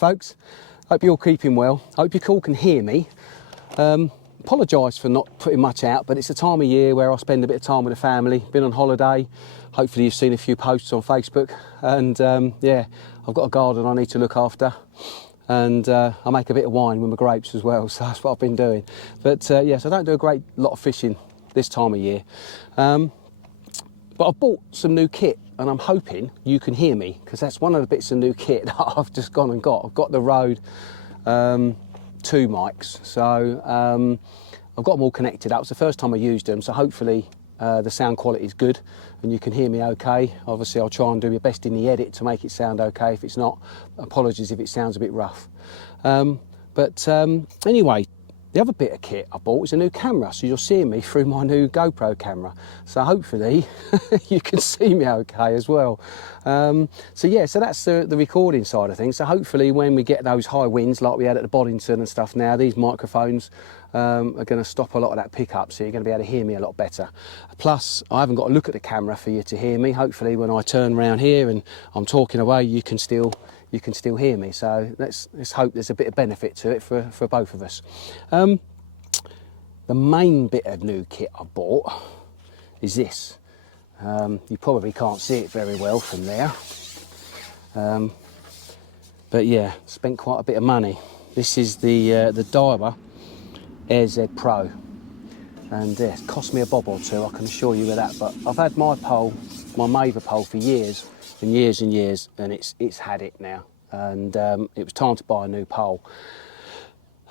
folks. Hope you're all keeping well. Hope you all can hear me. Apologise for not putting much out, but it's a time of year where I spend a bit of time with the family. Been on holiday. Hopefully you've seen a few posts on Facebook. And yeah, I've got a garden I need to look after. And I make a bit of wine with my grapes as well, so that's what I've been doing. But yes, I don't do a great lot of fishing this time of year. But I bought some new kit, and I'm hoping you can hear me, because that's one of the bits of new kit that I've just gone and got. I've got the Rode 2 mics, so I've got them all connected up. It's the first time I used them, so hopefully the sound quality is good and you can hear me okay. Obviously I'll try and do my best in the edit to make it sound okay. If it's not, apologies if it sounds a bit rough. Anyway, the other bit of kit I bought is a new camera, so you'll see me through my new GoPro camera. So hopefully you can see me okay as well. So that's the recording side of things. So hopefully when we get those high winds like we had at the Boddington and stuff now, these microphones are going to stop a lot of that pickup, so you're going to be able to hear me a lot better. Plus, I haven't got to look at the camera for you to hear me. Hopefully when I turn around here and I'm talking away, you can still hear me. So let's hope there's a bit of benefit to it for both of us. The main bit of new kit I bought is this. You probably can't see it very well from there. But yeah, spent quite a bit of money. This is the Daiwa Air Z Pro. And it cost me a bob or two, I can assure you of that. But I've had my pole, my Maver pole, for years and years and years, and it's had it now. And it was time to buy a new pole.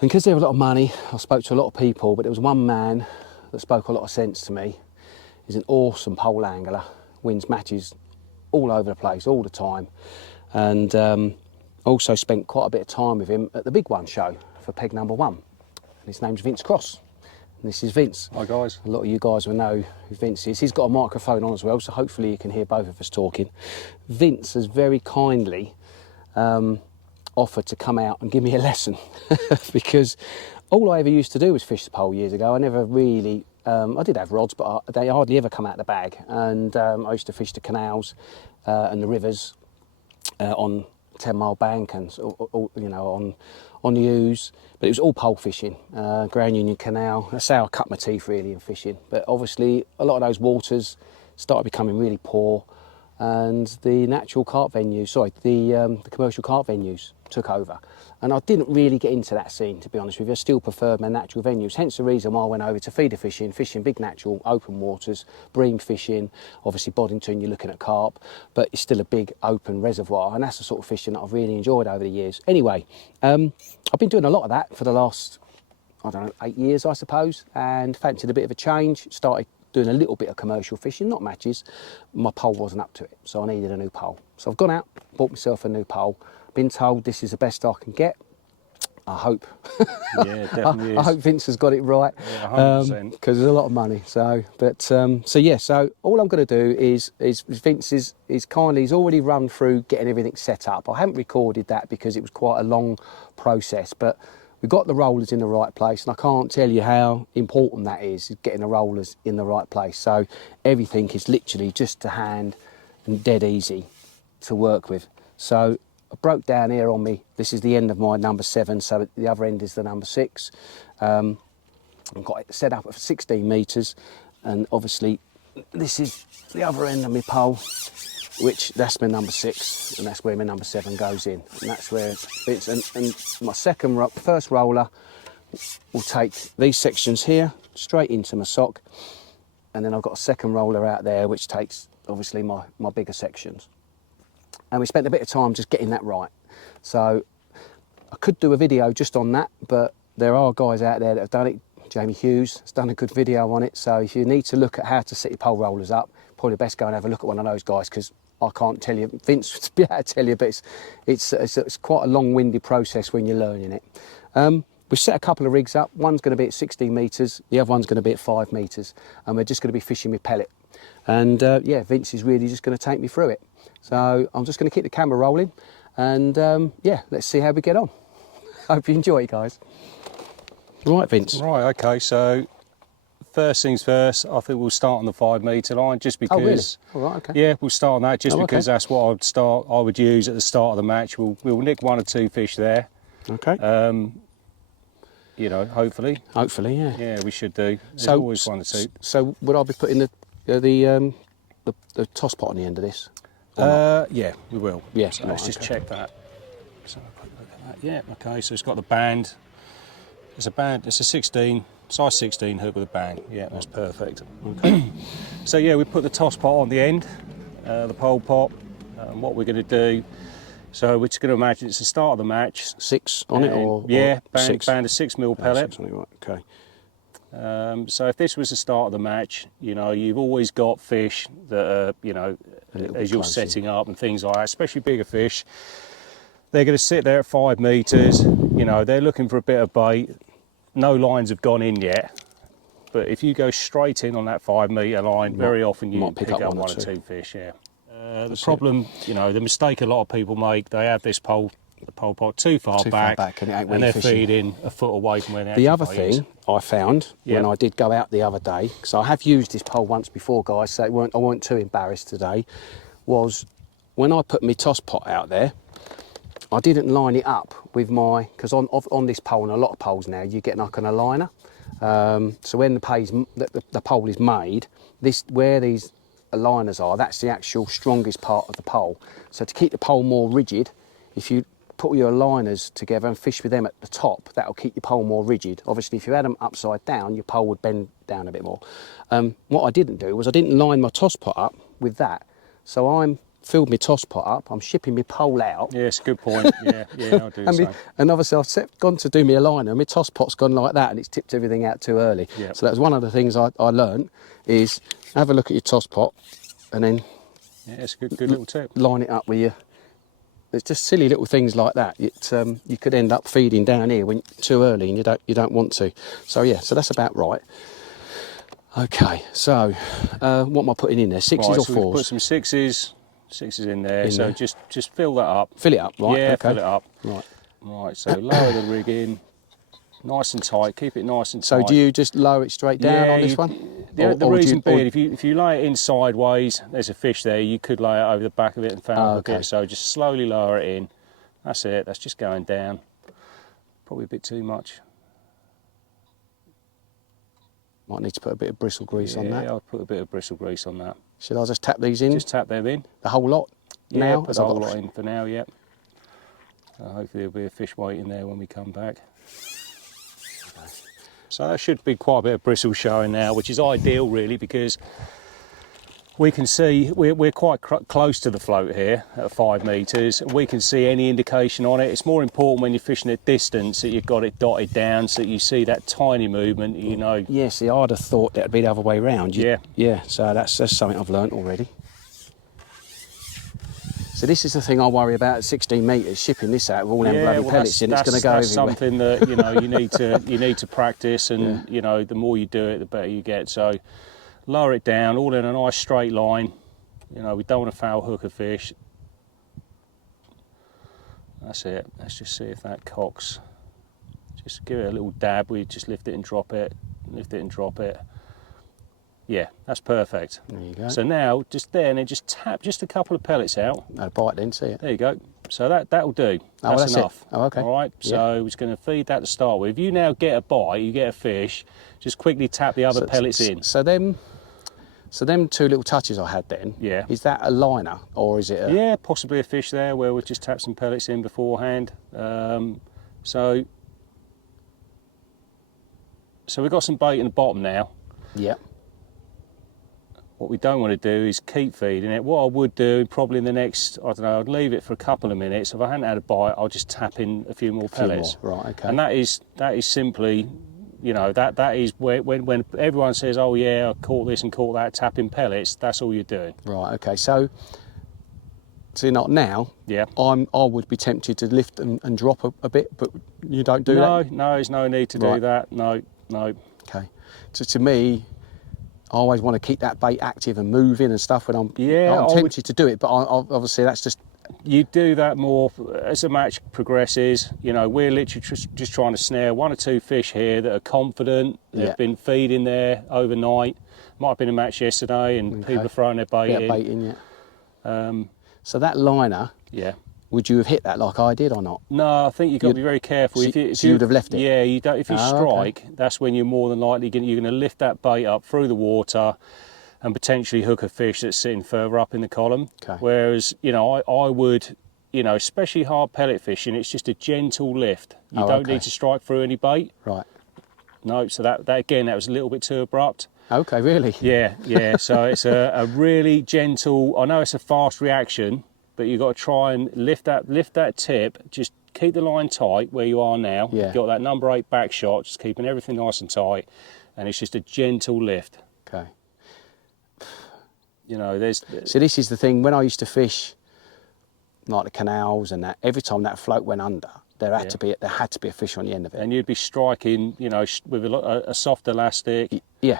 And because they're a lot of money, I spoke to a lot of people, but there was one man that spoke a lot of sense to me. He's an awesome pole angler, wins matches all over the place, all the time. And also spent quite a bit of time with him at the Big One show for Peg Number 1. And his name's Vince Cross. And this is Vince. Hi guys. A lot of you guys will know who Vince is. He's got a microphone on as well, so hopefully you can hear both of us talking. Vince has very kindly offered to come out and give me a lesson because all I ever used to do was fish the pole years ago. I never really, I did have rods, but they hardly ever come out the bag. And I used to fish the canals and the rivers on 10 Mile Bank and on the Ouse, but it was all pole fishing, Grand Union Canal. That's how I cut my teeth really in fishing. But obviously a lot of those waters started becoming really poor, and the natural carp venues, the commercial carp venues took over. And I didn't really get into that scene, to be honest with you. I still preferred my natural venues, hence the reason why I went over to feeder fishing big natural open waters, bream fishing. Obviously Boddington, you're looking at carp, but it's still a big open reservoir, and that's the sort of fishing that I've really enjoyed over the years. Anyway, I've been doing a lot of that for the last, 8 years, I suppose, and fancied a bit of a change. Started doing a little bit of commercial fishing, not matches. My pole wasn't up to it, so I needed a new pole. So I've gone out, bought myself a new pole. Been told this is the best I can get. I hope. Yeah, definitely I hope Vince has got it right. Yeah, 100%. Because there's a lot of money. So all I'm going to do is Vince is kindly, he's already run through getting everything set up. I haven't recorded that because it was quite a long process, but we've got the rollers in the right place, and I can't tell you how important that is, getting the rollers in the right place. So everything is literally just to hand and dead easy to work with. So I broke down here on me, this is the end of my number 7, so the other end is the number 6. I've got it set up at 16 metres, and obviously this is the other end of my pole, which that's my number 6, and that's where my number 7 goes in, and that's where it's, and my first roller will take these sections here straight into my sock, and then I've got a second roller out there which takes obviously my bigger sections. And we spent a bit of time just getting that right. So I could do a video just on that, but there are guys out there that have done it. Jamie Hughes has done a good video on it. So if you need to look at how to set your pole rollers up, probably best go and have a look at one of those guys, because I can't tell you, Vince would be able to tell you, but it's quite a long-winded process when you're learning it. We've set a couple of rigs up. One's going to be at 16 metres, the other one's going to be at 5 metres, and we're just going to be fishing with pellet. And yeah, Vince is really just going to take me through it. So I'm just going to keep the camera rolling, and yeah, let's see how we get on. Hope you enjoy it, guys. Right, Vince. Right, okay, so first things first, I think we'll start on the 5 metre line just because. Oh, really? All right, okay. Yeah, we'll start on that just Oh, because okay. that's what I would use at the start of the match. We'll nick 1 or 2 fish there. Okay. You know, hopefully. Hopefully, yeah. Yeah, we should do. There's So, always 1 or 2. So would I be putting the toss pot on the end of this? Yeah, we will. Yeah, So right, let's just okay. check that. So a quick look at that. Yeah, okay. So it's got the band. It's a band. It's a 16, size 16 hook with a band. Yeah, that's perfect. Okay. So yeah, we put the toss pot on the end, the pole pot. And what we're going to do. So we're just going to imagine it's the start of the match. 6 on it, and- or yeah, or 6? band a 6mm pellet. 6 on it, right, okay. So if this was the start of the match, you know, you've always got fish that are, you know, little as bit you're closer. setting up and things like that, especially bigger fish, they're going to sit there at 5 metres, you know, they're looking for a bit of bait. No lines have gone in yet, but if you go straight in on that 5 metre line, very often you might pick pick up up 1 one or or 2 fish, yeah. The problem, you know, the mistake a lot of people make, they have the pole pot too far back and it ain't and really they're fishing. feeding a foot away from where they The actually other bait is. thing I found when Yeah. I did go out the other day, because I have used this pole once before, guys, so I weren't too embarrassed today, was when I put my toss pot out there, I didn't line it up with my, because on this pole and a lot of poles now, you get like an aligner. So when the pole is made, where these aligners are, that's the actual strongest part of the pole. So to keep the pole more rigid, if you put your aligners together and fish with them at the top, that'll keep your pole more rigid. Obviously, if you had them upside down, your pole would bend down a bit more. What I didn't do was I didn't line my toss pot up with that. So I'm filled my toss pot up, I'm shipping my pole out. Yeah, it's a good point. Yeah, I'll do the same. And obviously I've gone to do my aligner, my toss pot's gone like that and it's tipped everything out too early. Yeah. So that was one of the things I learned, is have a look at your toss pot and then Yeah, it's a good little tip. line it up with your... It's just silly little things like that. You could end up feeding down here too early and you don't want to. So yeah, so that's about right. Okay, so what am I putting in there? 6s Right, or so we've 4s? put some 6s in there. In so there. just fill that up. Fill it up, right? Yeah, okay. fill it up. Right. Right, so lower the rig in, nice and tight. Keep it nice and tight. So do you just lower it straight down Yeah, on this you- one? The Or do reason you- being, if you lay it in sideways, there's a fish there. You could lay it over the back of it and foul hook okay. it. So just slowly lower it in. That's it. That's just going down. Probably a bit too much. Might need to put a bit of bristle grease on Yeah, that. I'll put a bit of bristle grease on that. Should I just tap these in? Just tap them in. The whole lot? Yeah, now? put As the I've whole got- lot in for now, yep. Hopefully there'll be a fish waiting there when we come back. So there should be quite a bit of bristle showing now, which is ideal really, because we can see we're quite close to the float here at 5 metres. We can see any indication on it. It's more important when you're fishing at distance that you've got it dotted down so that you see that tiny movement, you know. Yeah, see, I'd have thought that'd be the other way round. Yeah. Yeah, so that's something I've learnt already. So this is the thing I worry about at 16 metres, shipping this out with all them bloody pellets in, it's going to go that's everywhere. something that, you know, you need to practice, and you know, the more you do it, the better you get. So lower it down, all in a nice straight line. You know, we don't want to foul hook a fish. That's it. Let's just see if that cocks. Just give it a little dab. We just lift it and drop it. Lift it and drop it. Yeah, that's perfect. There you go. So now, just there, and then just tap just a couple of pellets out. No bite then, see it. There you go. So that'll do. Oh, That's that's it. enough. Oh, okay. All right. Yeah. So we're just going to feed that to start with. If you now get a bite, you get a fish, just quickly tap the other pellets in. So them 2 little touches I had then, Yeah. is that a liner or is it a... Yeah, possibly a fish there where we'll just tap some pellets in beforehand. So we've got some bait in the bottom now. Yeah. What we don't want to do is keep feeding it. What I would do, probably in the next, I don't know, I'd leave it for a couple of minutes. If I hadn't had a bite, I'll just tap in a few more pellets. Right, okay. And that is simply, you know, that is when everyone says, oh yeah, I caught this and caught that, tapping pellets, that's all you're doing. Right, okay. So not now, Yeah. I would be tempted to lift and drop a bit, but you don't do that? No, there's no need to do Right. that. No. Okay. So to me, I always want to keep that bait active and moving and stuff when I'm Yeah, I'm I would- tempted to do it, but obviously that's just You do that more as the match progresses. You know, we're literally just trying to snare 1 or 2 fish here that are confident. They've Yeah. been feeding there overnight. Might have been a match yesterday, and people are throwing their bait Bit in. of bait in, yeah. So that liner, Yeah. would you have hit that like I did or not? No, I think you've got to be very careful. So you would have left it? Yeah, you don't. If you Oh, strike, that's when you're more than likely you're going to lift that bait up through the water and potentially hook a fish that's sitting further up in the column. Okay. Whereas, you know, I would, you know, especially hard pellet fishing, it's just a gentle lift. You don't okay. need to strike through any bait. Right. No, so that again, that was a little bit too abrupt. Okay, really? Yeah, yeah. So it's a really gentle. I know it's a fast reaction, but you've got to try and lift that tip. Just keep the line tight where you are now. Yeah. You've got that number 8 back shot, just keeping everything nice and tight, and it's just a gentle lift. Okay. You know, there's. So this is the thing, when I used to fish like the canals and that, every time that float went under, there had to be a fish on the end of it. And you'd be striking, you know, with a soft elastic, Yeah.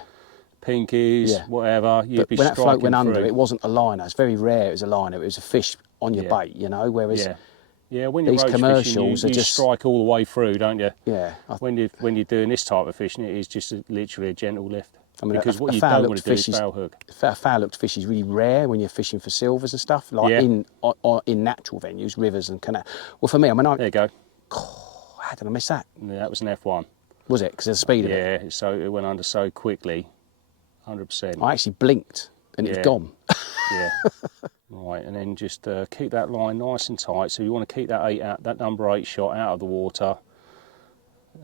pinkies, Yeah. whatever. You'd But be when that striking float went under, through. it wasn't a liner. It's very rare it was a liner. It was a fish on your Yeah. bait, you know, whereas, Yeah, yeah. When you're these roach commercials fishing, are you just- strike all the way through, don't you? yeah. When you're doing this type of fishing, it is just literally a gentle lift. I mean, because what a you don't foul-hooked want to do is fish foul hook. A foul-hooked fish is really rare when you're fishing for silvers and stuff, like Yeah. in natural venues, rivers and canals. Well, for me, I mean, There you go. how did I miss that? Yeah, that was an F1. Was it? Because of the speed of it? Yeah, so it went under so quickly, 100%. I actually blinked and it was Yeah. gone. Yeah. Right, and then just keep that line nice and tight. So you want to keep that number 8 shot out of the water.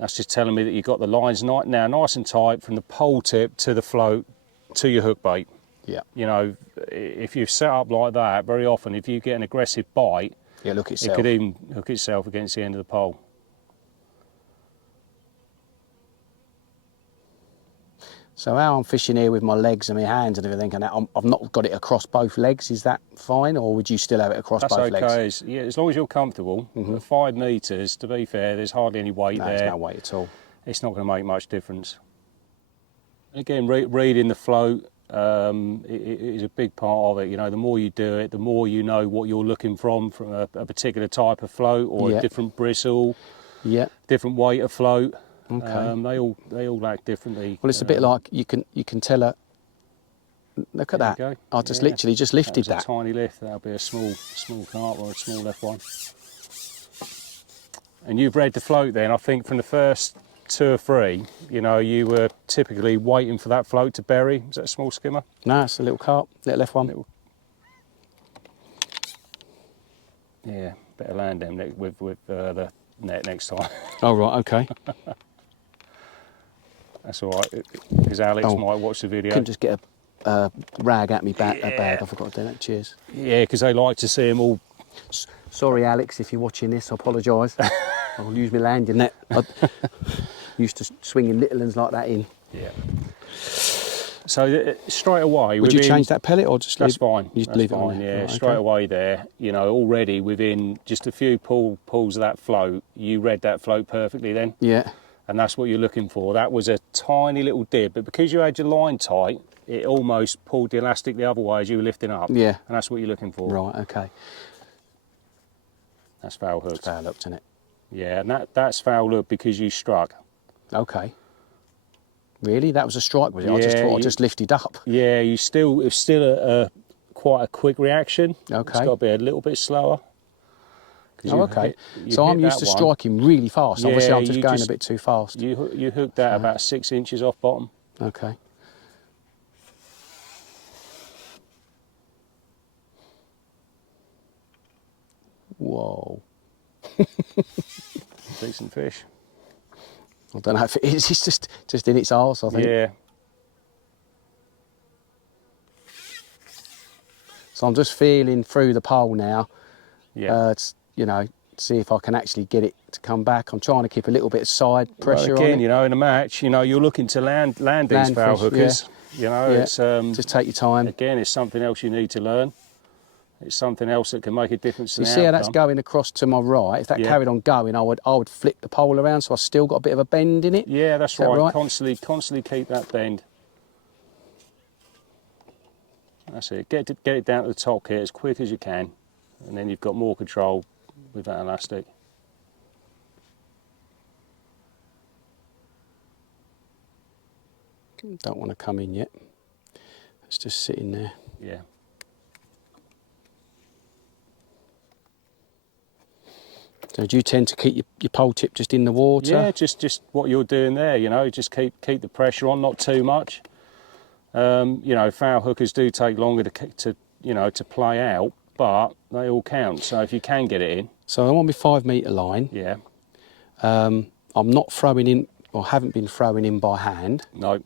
That's just telling me that you've got the lines now nice and tight from the pole tip to the float to your hook bait. Yeah. You know, if you set up like that, very often if you get an aggressive bite, Yeah, look it itself. could even hook itself against the end of the pole. So how I'm fishing here with my legs and my hands and everything, and that, I've not got it across both legs. Is that fine, or would you still have it across That's both okay. legs? Yeah, as long as you're comfortable. At 5 metres, to be fair, there's hardly any weight No, there. there's no weight at all. It's not going to make much difference. Again, reading the float it is a big part of it. You know, the more you do it, the more you know what you're looking from a particular type of float or Yeah. a different bristle, Yeah. different weight of float. Okay. They all act differently. Well, it's a bit like you can tell a. Look at There that. you go. I just Yeah. literally just lifted That was that. a tiny lift. That'll be a small carp or a small F1. And you've read the float then. I think from the first 2 or 3, you know, you were typically waiting for that float to bury. Is that a small skimmer? No, it's a little carp, little F1. Yeah, better land them with the net next time. Oh right, okay. That's all right, because Alex Oh. might watch the video. Couldn't just get a rag at me bag. Yeah. I forgot to do that. Cheers. Yeah, because they like to see them all. Sorry, Alex, if you're watching this, I apologise. I'll use my landing net. I used to swinging little ones like that in. Yeah. So straight away, Would you within- change that pellet or just That's leave? fine. You just That's leave it fine. on there. Yeah, Right, straight okay. away there. You know, already within just a few pulls of that float, you read that float perfectly then, Yeah. and that's what you're looking for. That was a tiny little dip, but because you had your line tight, it almost pulled the elastic the other way as you were lifting up. Yeah. And that's what you're looking for. Right. Okay. That's foul hooked. Fair looked, isn't it? Yeah, and that's foul hooked because you struck. Okay. Really? That was a strike, was it? I just Yeah, thought I you- just lifted up. Yeah, it's still a quite a quick reaction. Okay. It's got to be a little bit slower. 'Cause Oh, you okay. you So I'm hit used to that one. striking really fast. Obviously, Yeah, I'm just you going just- a bit too fast. You hooked that about 6 inches off bottom. Okay. Whoa. Decent fish. I don't know if it is. It's just in its arse, I think. Yeah. So I'm just feeling through the pole now. Yeah. You know, see if I can actually get it to come back. I'm trying to keep a little bit of side pressure Well, again, on it. you know, in a match, you know, you're looking to land these Land foul fish, hookers. You know, Yeah. it's Just take your time. again, it's something else you need to learn. It's something else that can make a difference to You the see how that's outcome. going across to my right? If that Yeah. carried on going, I would flip the pole around so I still got a bit of a bend in it. Yeah, that's Is that right. right? Constantly keep that bend. That's it. Get it down to the top here as quick as you can. and then you've got more control with that elastic. Don't want to come in yet. It's just sitting there. Yeah. So do you tend to keep your pole tip just in the water? Yeah, just what you're doing there, you know, just keep the pressure on, not too much. You know, foul hookers do take longer to play out, but they all count. So if you can get it in. So I'm on my 5 metre line. Yeah. I'm not throwing in, or haven't been throwing in by hand. No.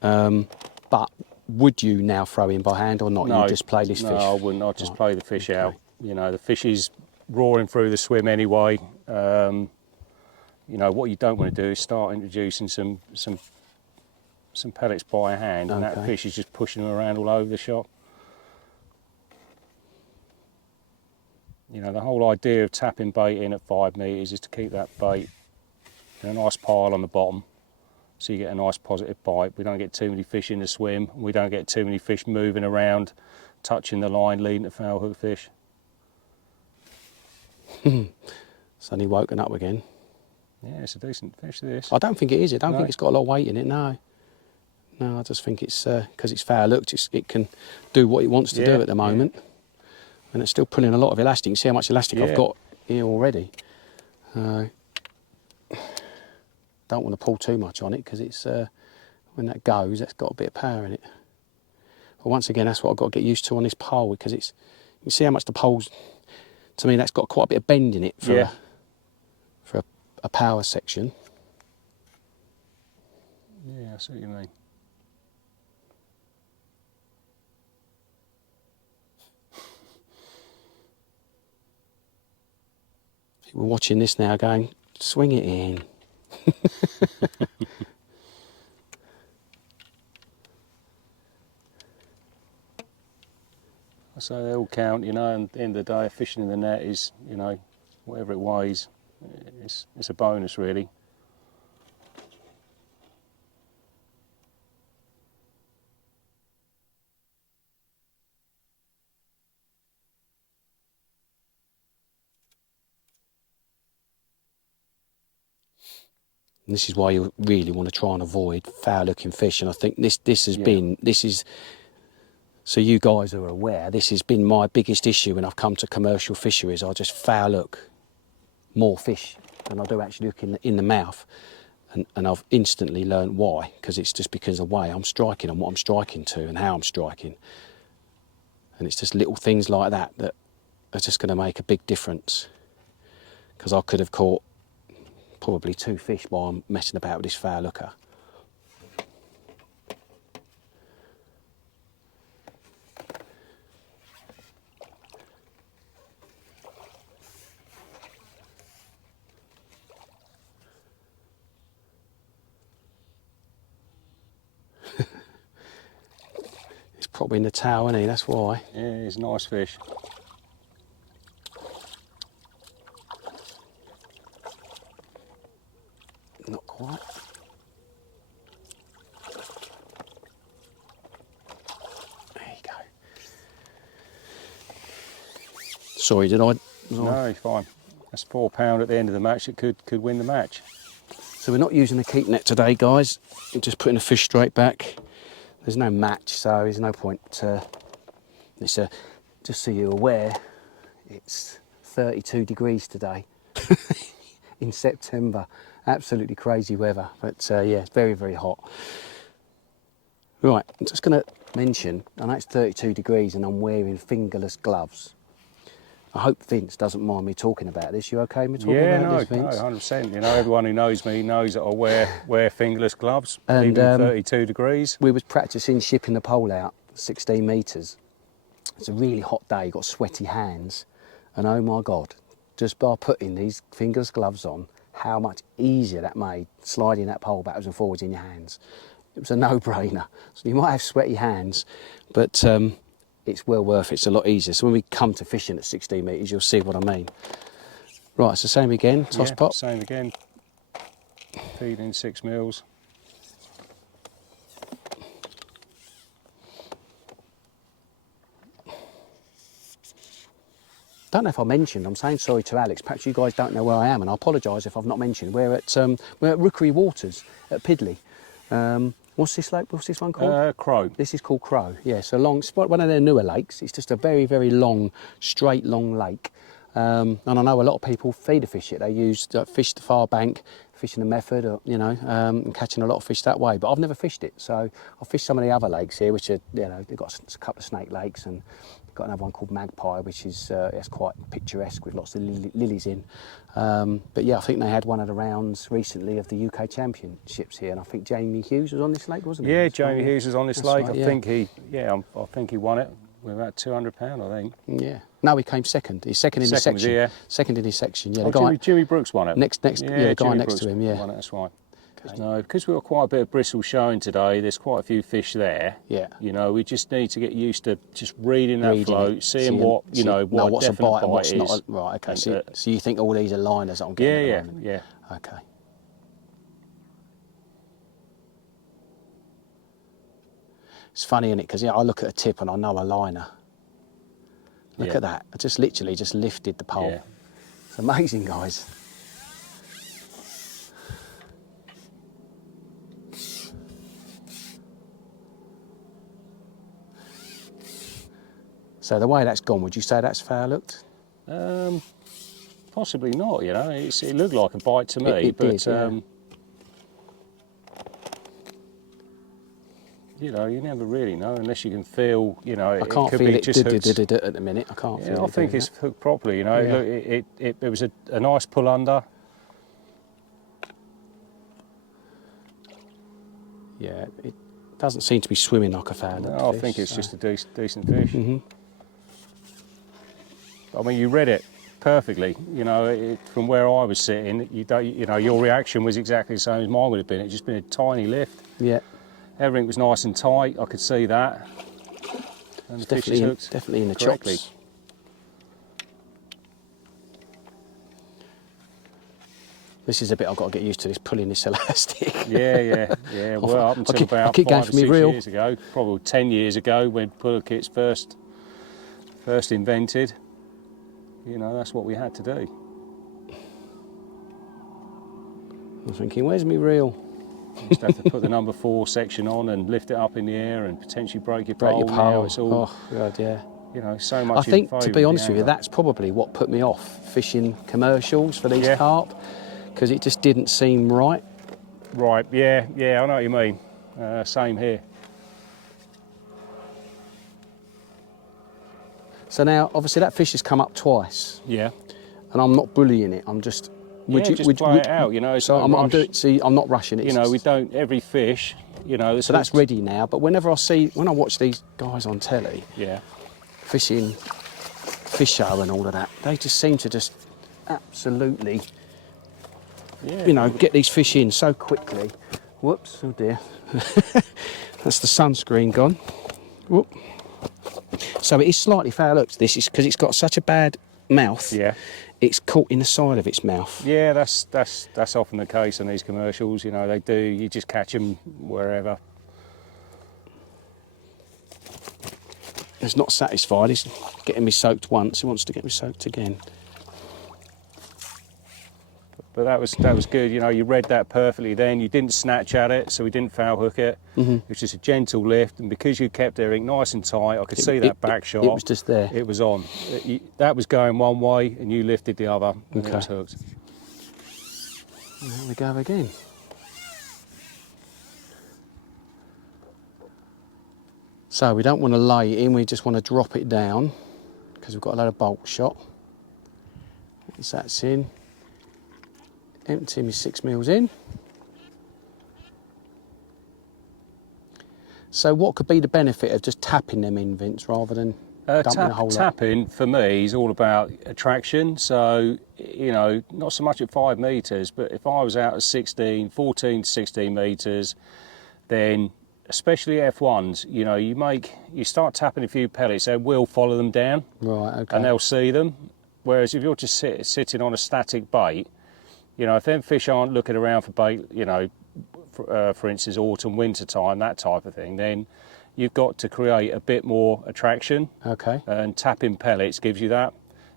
But would you now throw in by hand or not? No. You just play this fish? No, I wouldn't. I'd just Right, play the fish okay. out. You know, the fish is roaring through the swim anyway. You know, what you don't want to do is start introducing some pellets by hand, and that Okay. fish is just pushing them around all over the shop. You know, the whole idea of tapping bait in at 5 metres is to keep that bait in a nice pile on the bottom, so you get a nice positive bite. We don't get too many fish in the swim. We don't get too many fish moving around, touching the line, leading to foul hook fish. Suddenly woken up again. Yeah, it's a decent fish, this. I don't think it is. I don't No. think it's got a lot of weight in it, no. No, I just think it's, because it's foul looked, it can do what it wants to Yeah, do at the moment. And it's still pulling a lot of elastic. You can see how much elastic I've Yeah. got here already. Don't want to pull too much on it, because it's, when that goes, that's got a bit of power in it. But once again, that's what I've got to get used to on this pole, because it's, you can see how much the pole's, to me, that's got quite a bit of bend in it for, Yeah. a power section. Yeah, I see what you mean. People watching this now going, swing it in. So they all count, you know, and at the end of the day, fishing in the net is, you know, whatever it weighs, it's a bonus, really. And this is why you really want to try and avoid foul-looking fish. And I think this has Yeah. been, so you guys are aware, this has been my biggest issue when I've come to commercial fisheries. I just foul look more fish than I do actually look in the mouth. And I've instantly learned why, because it's just because of the way I'm striking and what I'm striking to and how I'm striking. And it's just little things like that that are just going to make a big difference. Because I could have caught probably 2 fish while I'm messing about with this foul looker. It's probably in the tail, isn't he? That's why. Yeah, it's a nice fish. Not quite. There you go. Sorry, did I? No, it's fine. That's £4 at the end of the match. It could win the match. So we're not using a keep net today, guys. We're just putting the fish straight back. There's no match, so there's no point. It's just so you're aware, it's 32 degrees today in September. Absolutely crazy weather, but yeah, it's very, very hot. Right, I'm just going to mention, I know it's 32 degrees and I'm wearing fingerless gloves. I hope Vince doesn't mind me talking about this. You okay with me talking Yeah, about no, this, Vince? 100%. You know, everyone who knows me knows that I wear fingerless gloves, And, even 32 degrees. We was practicing shipping the pole out 16 metres. It's a really hot day, got sweaty hands, and oh my God, just by putting these fingerless gloves on, how much easier that made sliding that pole backwards and forwards in your hands. It was a no-brainer. So you might have sweaty hands, but it's well worth it. It's a lot easier. So when we come to fishing at 16 metres, you'll see what I mean. Right, it's the same again, toss Yeah, pot. same again. Feed in 6 mils. don't know if I mentioned, I'm saying sorry to Alex, perhaps you guys don't know where I am, and I apologise if I've not mentioned. We're at Rookery Waters at Pidley. What's this lake? What's this one called? Crow. This is called Crow. Yeah, so long, one of their newer lakes. It's just a very, very long, straight, long lake. And I know a lot of people feeder fish it. They use fish the far bank, fishing the method, or, you know, and catching a lot of fish that way. But I've never fished it, so I've fished some of the other lakes here, which are, you know, they've got a couple of snake lakes, and got another one called Magpie, which is it's quite picturesque with lots of lilies in. But yeah, I think they had one of the rounds recently of the UK Championships here, and I think Jamie Hughes was on this lake, wasn't he? Yeah, Jamie Hughes was on this That's lake. right, I yeah. think he won it with about £200, I think. Yeah. No, he came second. He's second in his Second, section. yeah. Second in his section. Yeah. Oh, The guy Jimmy Brooks won it. next, yeah, the guy Jimmy next Brooks to him. Yeah. won it, that's right. No, because we've got quite a bit of bristle showing today, there's quite a few fish there. Yeah. You know, we just need to get used to just reading that Reading float, it, seeing what, you know, what what's a definite bite and what's is. not. Right. Okay. And, So you think all these are liners that I'm getting? yeah, at the moment? yeah. Okay. It's funny, isn't it? Because yeah, I look at a tip and I know a liner. Look Yeah. at that. I just literally just lifted the pole. Yeah. It's amazing, guys. So the way that's gone, would you say that's foul looked? Possibly not, you know. It looked like a bite to me, It but did, yeah. you know, you never really know unless you can feel, you know, I can't could feel be it just hooked. at the minute. I can't feel Yeah, it. I think doing it's hooked properly, you know. Yeah. Look, it was a nice pull under. that. Yeah, it doesn't seem to be swimming like a foul. No, I think it's just a decent fish. I mean, you read it perfectly. You know, from where I was sitting, you know, your reaction was exactly the same as mine would have been. It's just been a tiny lift. Yeah, Everything was nice and tight. I could see that. And it's the fish is hooked definitely in the correctly. chops. This is a bit I've got to get used to, this pulling this elastic. Yeah. Well, up until I about keep going 5 or for me 6 reel. years ago, probably 10 years ago, when puller kits first invented, you know, that's what we had to do. I'm thinking, where's me reel? You just have to put the number 4 section on and lift it up in the air and potentially break your pole. Break your Now pole. it's all, Oh, God, yeah. you know, so much. I think, in to favour be of honest the with you, angler. that's probably what put me off fishing commercials for these Yeah. carp, because it just didn't seem right. Right, yeah, I know what you mean. Same here. So now, obviously, that fish has come up twice, Yeah. and I'm not bullying it. I'm just. Just play it out, you know. It's So no I'm rush. doing. See, I'm not rushing it. You know, we don't every fish. You know, So that's ready now. But whenever when I watch these guys on telly Yeah. fishing, fish show and all of that, they just seem to just absolutely, Yeah. you know, get these fish in so quickly. Whoops! Oh dear. That's the sunscreen gone. Whoop. So it is slightly foul looked. This is because it's got such a bad mouth. Yeah. It's caught in the side of its mouth. Yeah, that's often the case on these commercials. You know, they do. You just catch them wherever. He's not satisfied. He's getting me soaked once. He wants to get me soaked again. But that was good. You know, you read that perfectly. Then you didn't snatch at it, so we didn't foul hook it. It was just a gentle lift, and because you kept everything nice and tight, I could see that back shot. It was just there. It was on. That was going one way, and you lifted the other, and it was hooked. And there we go again. So we don't want to lay it in, we just want to drop it down because we've got a load of bulk shot. Once that's in, empty my 6 mils in. So what could be the benefit of just tapping them in, Vince, rather than dumping a whole lot? Tapping for me is all about attraction. So, you know, not so much at 5 metres, but if I was out at 14 to 16 metres, then especially F1s, you know, you start tapping a few pellets, they will follow them down. Right, okay. And they'll see them. Whereas if you're just sitting on a static bait, you know, if them fish aren't looking around for bait, you know, for instance, autumn, winter time, that type of thing, then you've got to create a bit more attraction. Okay. And tapping pellets gives you that.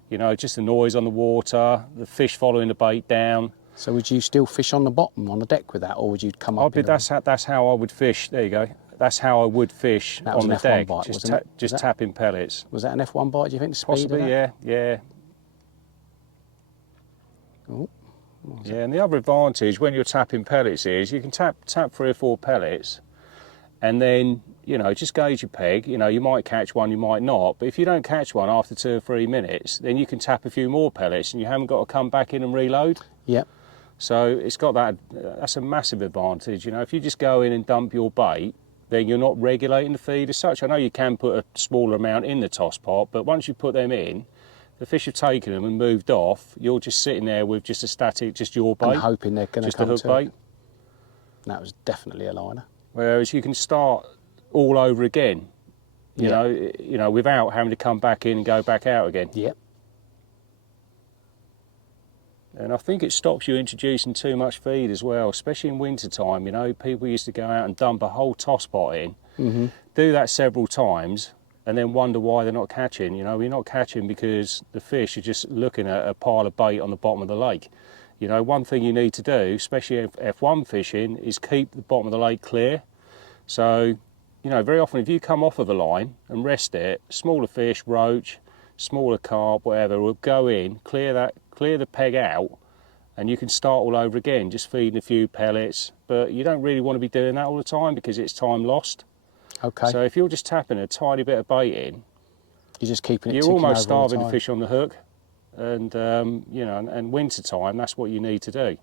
You know, just the noise on the water, the fish following the bait down. So would you still fish on the bottom, on the deck with that, or would you come up? That's how I would fish. There you go. That's how I would fish That was on an the F1 deck, bite, just wasn't it? just tapping pellets. Was that an F1 bite, do you think, the speed Possibly, of that? yeah. Oh, Yeah, and the other advantage when you're tapping pellets is you can tap 3 or 4 pellets, and then, you know, just gauge your peg. You know, you might catch one, you might not, but if you don't catch one after 2 or 3 minutes, then you can tap a few more pellets and you haven't got to come back in and reload. Yep. So it's got that, that's a massive advantage. You know, if you just go in and dump your bait, then you're not regulating the feed as such. I know you can put a smaller amount in the toss pot, but once you put them in, the fish have taken them and moved off, you're just sitting there with just a static, just your bait. And hoping they're going to just come a hook to bait. it. That was definitely a liner. Whereas you can start all over again, you know, without having to come back in and go back out again. Yep. And I think it stops you introducing too much feed as well, especially in winter time. You know, people used to go out and dump a whole toss pot in, do that several times, and then wonder why they're not catching. You know, you're not catching because the fish are just looking at a pile of bait on the bottom of the lake. You know, one thing you need to do, especially F1 fishing, is keep the bottom of the lake clear. So, you know, very often if you come off of a line and rest it, smaller fish, roach, smaller carp, whatever, will go in, clear the peg out, and you can start all over again, just feeding a few pellets. But you don't really want to be doing that all the time because it's time lost. Okay. So if you're just tapping a tiny bit of bait in, you're just keeping it. you're ticking almost over all the starving the time. fish on the hook. And you know, and winter time, that's what you need to do.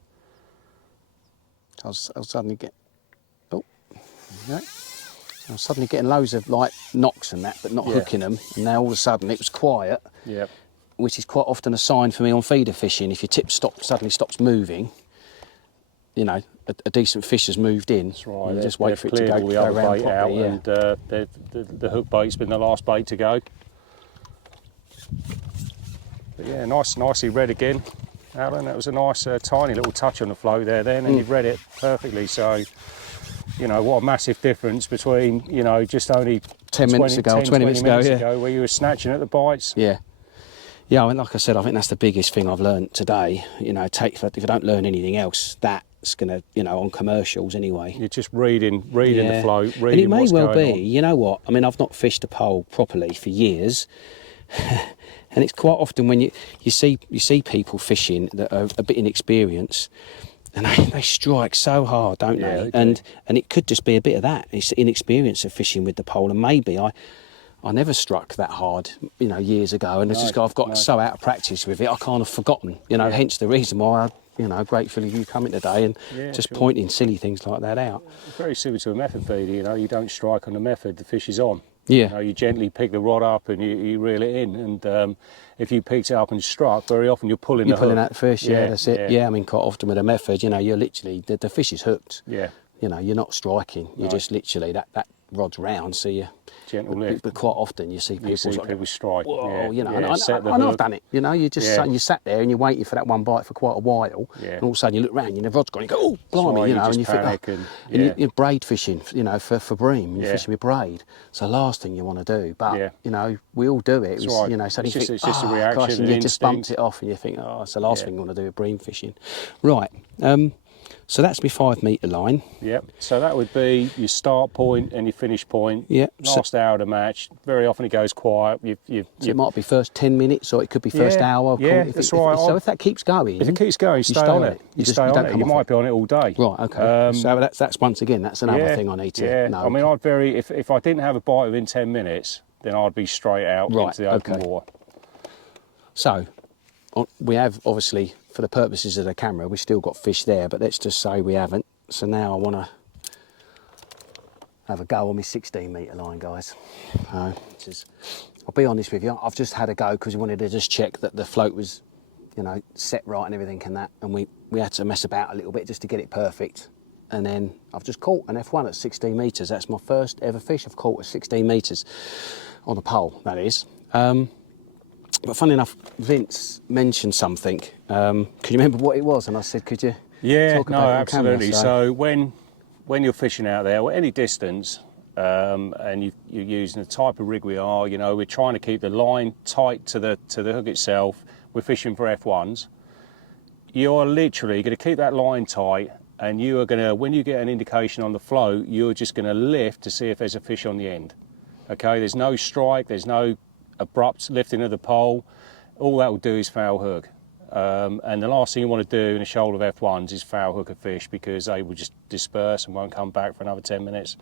I'll suddenly get. Oh, there you go. I was suddenly getting loads of like knocks and that, but not hooking them. And now all of a sudden it was quiet, Yep. which is quite often a sign for me on feeder fishing. If your tip suddenly stops moving, you know, a decent fish has moved in. That's right. And you just They've wait for it to cleared go, all the go other round bait out, properly. Yeah. and the hook bait's been the last bait to go. But yeah, nicely read again, Alan. That was a nice tiny little touch on the float there then, and you've read it perfectly. So, you know, what a massive difference between, you know, just only 10 minutes ago, 20 minutes ago, where you were snatching at the bites. Yeah. Yeah, I mean, like I said, I think that's the biggest thing I've learnt today. You know, if I don't learn anything else, that's going to, you know, on commercials anyway. You're just reading the float, And reading it may what's well going be, on. you know what, I mean, I've not fished a pole properly for years. And it's quite often when you see people fishing that are a bit inexperienced, and they strike so hard, don't Yeah, they? they do. And it could just be a bit of that. It's inexperience of fishing with the pole, and maybe I never struck that hard, you know, years ago, and I've got so out of practice with it, I kind of forgotten, you know. Yeah. Hence the reason why you know, grateful of you coming today and just sure. pointing silly things like that out. Very similar to a method feeder, you know, you don't strike on the method, the fish is on. Yeah. You know, you gently pick the rod up and you reel it in, and if you picked it up and struck, very often you're pulling You're the pulling hook. out the fish, yeah, that's it. Yeah, I mean, quite often with a method, you know, you're literally, the fish is hooked. Yeah. You know, you're not striking, you're No. just literally, that rod's round, so you... Gentle lift. But quite often you see people, You see sort of people strike. whoa, Yeah, you know, yeah, and set the I've hook. done it, you know, you just Yeah. you sat there and you're waiting for that one bite for quite a while, Yeah. and all of a sudden you look round, your rod's gone, you go, oh, blimey, right, you you know, just and you think, panic oh, and- and yeah. you're braid fishing, you know, for bream, you're Yeah. fishing with braid, it's the last thing you want to do, but, Yeah. you know, we all do it, That's was, right. you know, so It's you just- think, it's just a oh, reaction gosh, and and you just bumps instinct. it off and you think, oh, it's the last Yeah. thing you want to do with bream fishing. Right, so that's my 5 metre line. Yep. So that would be your start point and your finish point. Yeah. So- Last hour of the match. Very often it goes quiet. So it might be first 10 minutes or it could be first Yeah, hour. yeah, If that's it- right. So if that keeps going... If it keeps going, you stay on it. You just- stay you on don't it. come You off might it. be on it all day. Right, okay. So that's once again, that's another yeah, thing I need to yeah. know. I mean, if I didn't have a bite within 10 minutes, then I'd be straight out Right, into the open okay. water. So we have, obviously, for the purposes of the camera, we've still got fish there, but let's just say we haven't. So now I want to have a go on my 16 metre line, guys. I'll be honest with you, I've just had a go because we wanted to just check that the float was, you know, set right and everything and that, and we had to mess about a little bit just to get it perfect. And then I've just caught an F1 at 16 metres. That's my first ever fish I've caught at 16 metres on a pole, that is. But funny enough, Vince mentioned something. Can you remember what it was? And I said, could you Yeah, talk no, about it on absolutely. camera? So when you're fishing out there, or any distance, and you're using the type of rig we are, you know, we're trying to keep the line tight to the hook itself. We're fishing for F1s. You're literally going to keep that line tight, and you are going to, when you get an indication on the float, you're just going to lift to see if there's a fish on the end. Okay, there's no strike, there's no abrupt lifting of the pole. All that will do is foul hook. And the last thing you want to do in a shoal of F1s is foul hook a fish, because they will just disperse and won't come back for another 10 minutes.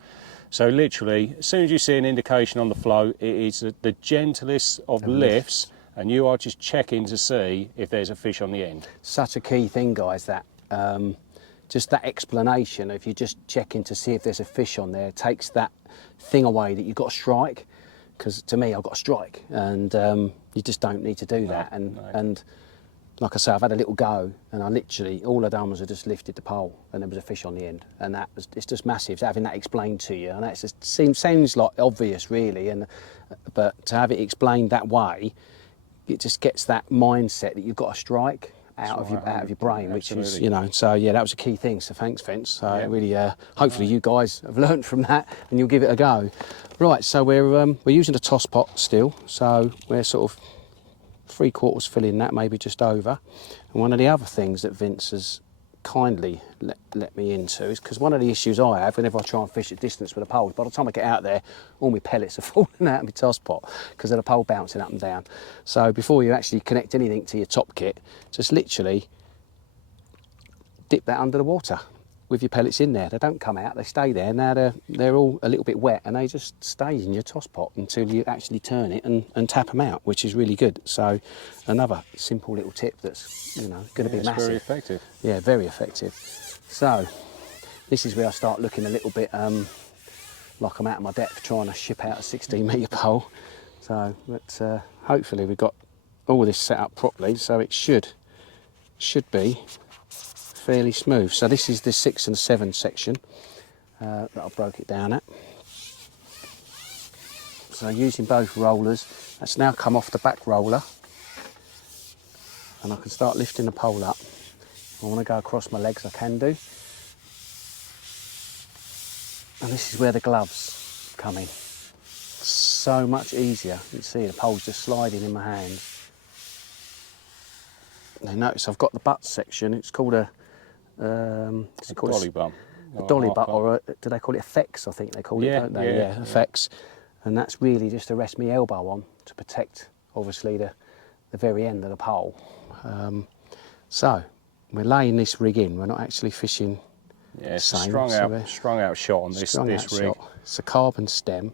So literally, as soon as you see an indication on the float, it is the gentlest of lifts, and you are just checking to see if there's a fish on the end. Such a key thing, guys, that just that explanation, if you're just checking to see if there's a fish on there, takes that thing away that you've got a strike. Because to me, I've got a strike, and you just don't need to do that. And like I say, I've had a little go, and I literally, all I done was I just lifted the pole, and there was a fish on the end, and it's just massive. So having that explained to you, and that just sounds like obvious, really, but to have it explained that way, it just gets that mindset that you've got a strike out of your brain, which is, you know. So yeah, that was a key thing. So thanks, Vince. So really, hopefully you guys have learned from that, and you'll give it a go. Right, so we're using a toss pot still, so we're sort of 3/4 filling that, maybe just over. And one of the other things that Vince has kindly let me into is, because one of the issues I have whenever I try and fish at distance with a pole, by the time I get out there, all my pellets are falling out of my toss pot because of the pole bouncing up and down. So before you actually connect anything to your top kit, just literally dip that under the water with your pellets in there. They don't come out, they stay there. Now they're all a little bit wet, and they just stay in your toss pot until you actually turn it and tap them out, which is really good. So another simple little tip that's, you know, going to be massive. Very effective. Yeah, very effective. So this is where I start looking a little bit like I'm out of my depth trying to ship out a 16-metre pole. So, but hopefully we've got all this set up properly, so it should be fairly smooth. So this is the 6 and 7 section that I broke it down at. So using both rollers, that's now come off the back roller, and I can start lifting the pole up. If I want to go across my legs, I can do. And this is where the gloves come in. So much easier. You can see the pole's just sliding in my hands. Now notice I've got the butt section. It's called a dolly bum. A dolly butt, or do they call it effects? I think they call it, don't they? Yeah, effects. And that's really just to rest my elbow on to protect, obviously, the very end of the pole. So we're laying this rig in. We're not actually fishing. Yeah, it's a strung out shot on this rig. Shot. It's a carbon stem.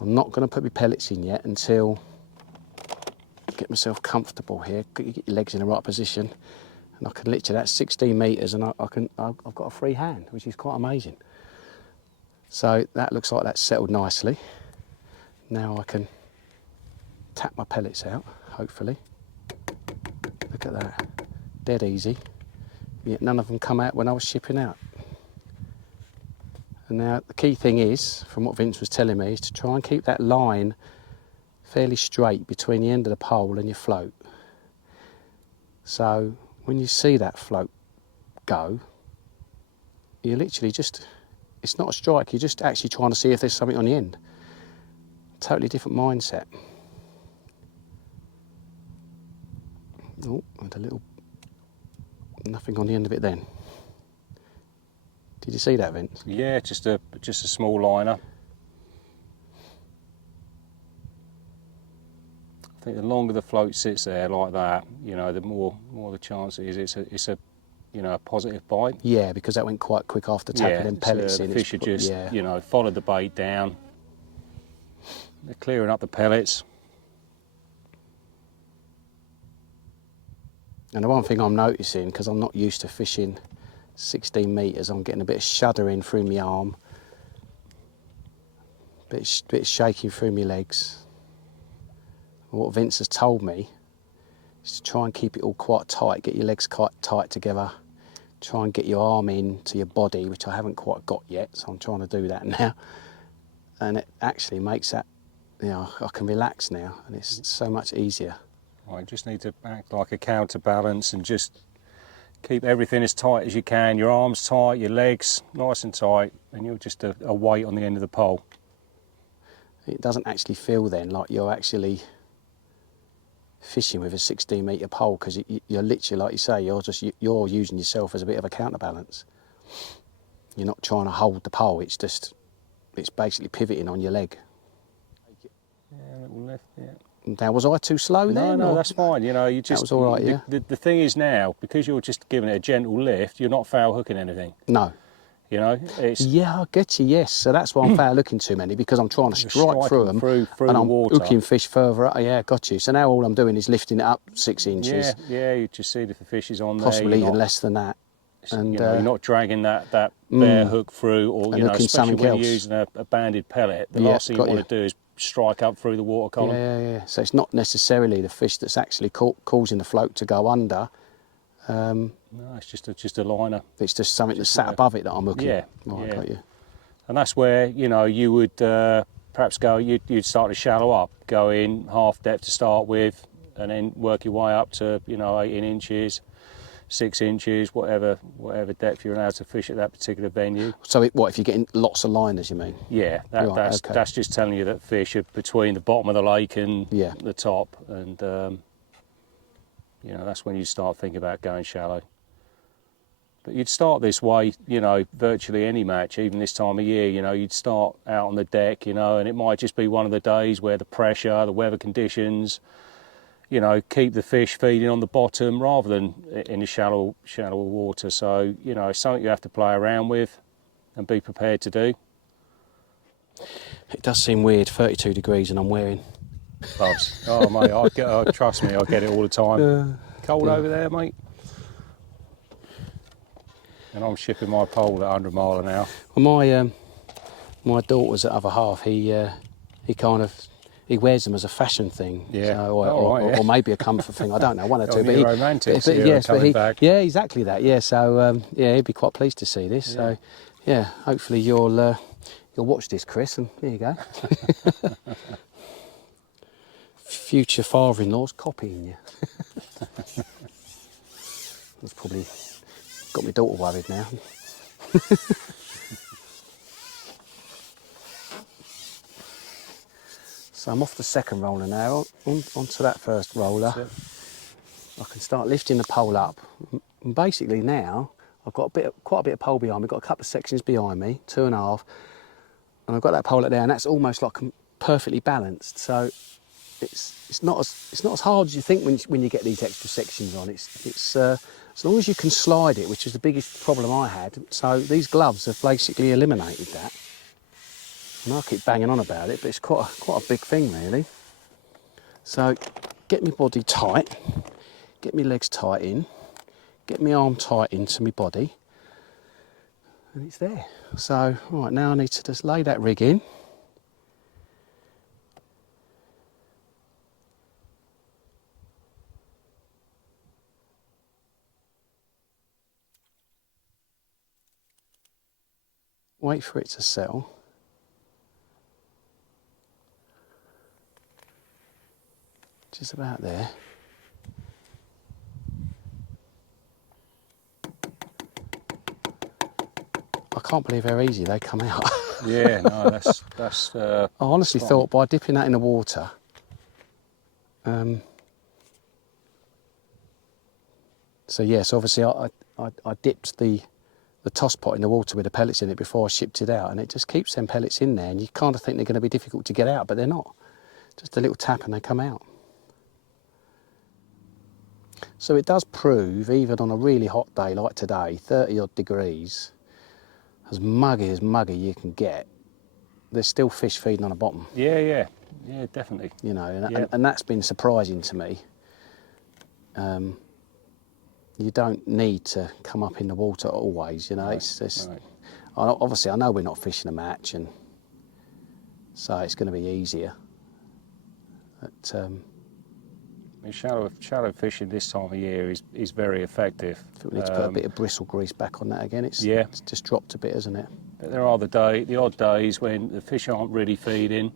I'm not going to put my pellets in yet until I get myself comfortable here. Get your legs in the right position. And I can literally, that's 16 metres, and I've got a free hand, which is quite amazing. So that looks like that's settled nicely. Now I can tap my pellets out, hopefully. Look at that, dead easy. Yet none of them come out when I was shipping out. And now the key thing is, from what Vince was telling me, is to try and keep that line fairly straight between the end of the pole and your float. So when you see that float go, you literally just, it's not a strike, you're just actually trying to see if there's something on the end. Totally different mindset. Oh, and a little, nothing on the end of it then. Did you see that, Vince? Yeah, just a small liner. I think the longer the float sits there like that, you know, the more the chance it is it's a you know, a positive bite. Yeah, because that went quite quick after tapping them pellets in. The fish had just, you know, followed the bait down. They're clearing up the pellets. And the one thing I'm noticing, because I'm not used to fishing 16 metres, I'm getting a bit of shuddering through my arm, bit shaking through my legs. And what Vince has told me is to try and keep it all quite tight, get your legs quite tight together, try and get your arm into your body, which I haven't quite got yet, so I'm trying to do that now. And it actually makes that, you know, I can relax now, and it's so much easier. I just need to act like a counterbalance and just Keep everything as tight as you can, your arms tight, your legs nice and tight, and you're just a weight on the end of the pole. It doesn't actually feel then like you're actually fishing with a 16-metre pole, because you're literally, like you say, you're using yourself as a bit of a counterbalance. You're not trying to hold the pole, it's basically pivoting on your leg. Yeah, a little lift, yeah. Now, was I too slow there? No, or? that's fine. You know, you just. That was all right, yeah. The thing is now, because you're just giving it a gentle lift, you're not foul hooking anything. No. You know, it's. Yeah, I get you. Yes, so that's why I'm foul looking too many, because I'm trying to strike through them through and the I'm water. hooking fish further up. Yeah, got you. So now all I'm doing is lifting it up 6 inches. Yeah. You just see if the fish is on Possibly there. even less than that. And you know, you're not dragging that bare hook through, or you know, especially when you're using a banded pellet. The last thing you want to do is strike up through the water column. Yeah. So it's not necessarily the fish that's actually causing the float to go under. No, it's just a liner. It's just something that's sat above it that I'm hooking. Yeah, Right, got you. And that's where, you know, you would perhaps go. You'd start to shallow up, go in half depth to start with, and then work your way up to, you know, 18 inches. 6 inches, whatever depth you're allowed to fish at that particular venue. So if you're getting lots of liners, you mean? Yeah, that's just telling you that fish are between the bottom of the lake and the top, and you know, that's when you start thinking about going shallow. But you'd start this way, you know, virtually any match, even this time of year. You know, you'd start out on the deck, you know, and it might just be one of the days where the pressure, the weather conditions, you know, keep the fish feeding on the bottom rather than in the shallow water. So, you know, it's something you have to play around with and be prepared to do. It does seem weird, 32 degrees and I'm wearing gloves. Oh, mate, trust me, I get it all the time. Cold over there, mate? And I'm shipping my pole at 100 mile an hour. Well, my daughter's other half, he wears them as a fashion thing, or maybe a comfort thing. I don't know, one or two. But romantic. Yeah, exactly that. Yeah, so he'd be quite pleased to see this. Yeah. So, yeah, hopefully you'll watch this, Chris, and there you go. Future father-in-law's copying you. That's probably got my daughter worried now. So I'm off the second roller now, onto that first roller. I can start lifting the pole up. And basically now, I've got quite a bit of pole behind me. I've got a couple of sections behind me, 2.5, and I've got that pole up there, and that's almost like perfectly balanced. So it's not as hard as you think when you get these extra sections on. It's as long as you can slide it, which is the biggest problem I had. So these gloves have basically eliminated that. And I keep banging on about it, but it's quite a big thing, really. So get my body tight, get my legs tight in, get my arm tight into my body, and it's there. So, right, now I need to just lay that rig in. Wait for it to settle. Just about there. I can't believe how easy they come out. Yeah, no, that's. I honestly thought by dipping that in the water, so yes, obviously I dipped the toss pot in the water with the pellets in it before I shipped it out, and it just keeps them pellets in there, and you kind of think they're going to be difficult to get out, but they're not. Just a little tap and they come out. So it does prove, even on a really hot day like today, 30 odd degrees, as muggy you can get, there's still fish feeding on the bottom. Yeah, definitely. You know, and that's been surprising to me. You don't need to come up in the water always, you know. Right. Obviously I know we're not fishing a match, and so it's going to be easier. But, shallow fishing this time of year is very effective. I think we need to put a bit of bristle grease back on that again. It's just dropped a bit, hasn't it? But there are the odd days when the fish aren't really feeding,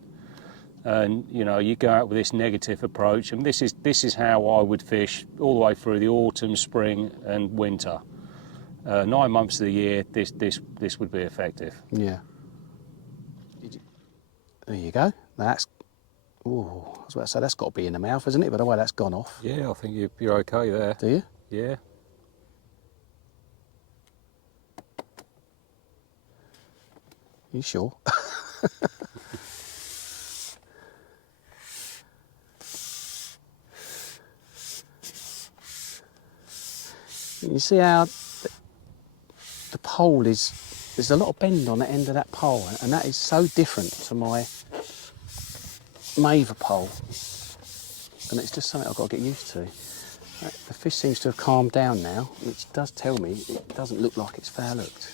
and you know, you go out with this negative approach, and this is how I would fish all the way through the autumn, spring, and winter. 9 months of the year, this would be effective. Yeah. There you go. That's. Oh, I was about to say that's got to be in the mouth, isn't it? But the way that's gone off. Yeah, I think you're okay there. Do you? Yeah. You sure? You see how the pole is, there's a lot of bend on the end of that pole, and that is so different to my Maver pole, and it's just something I've got to get used to. The fish seems to have calmed down now, which does tell me it doesn't look like it's foul hooked.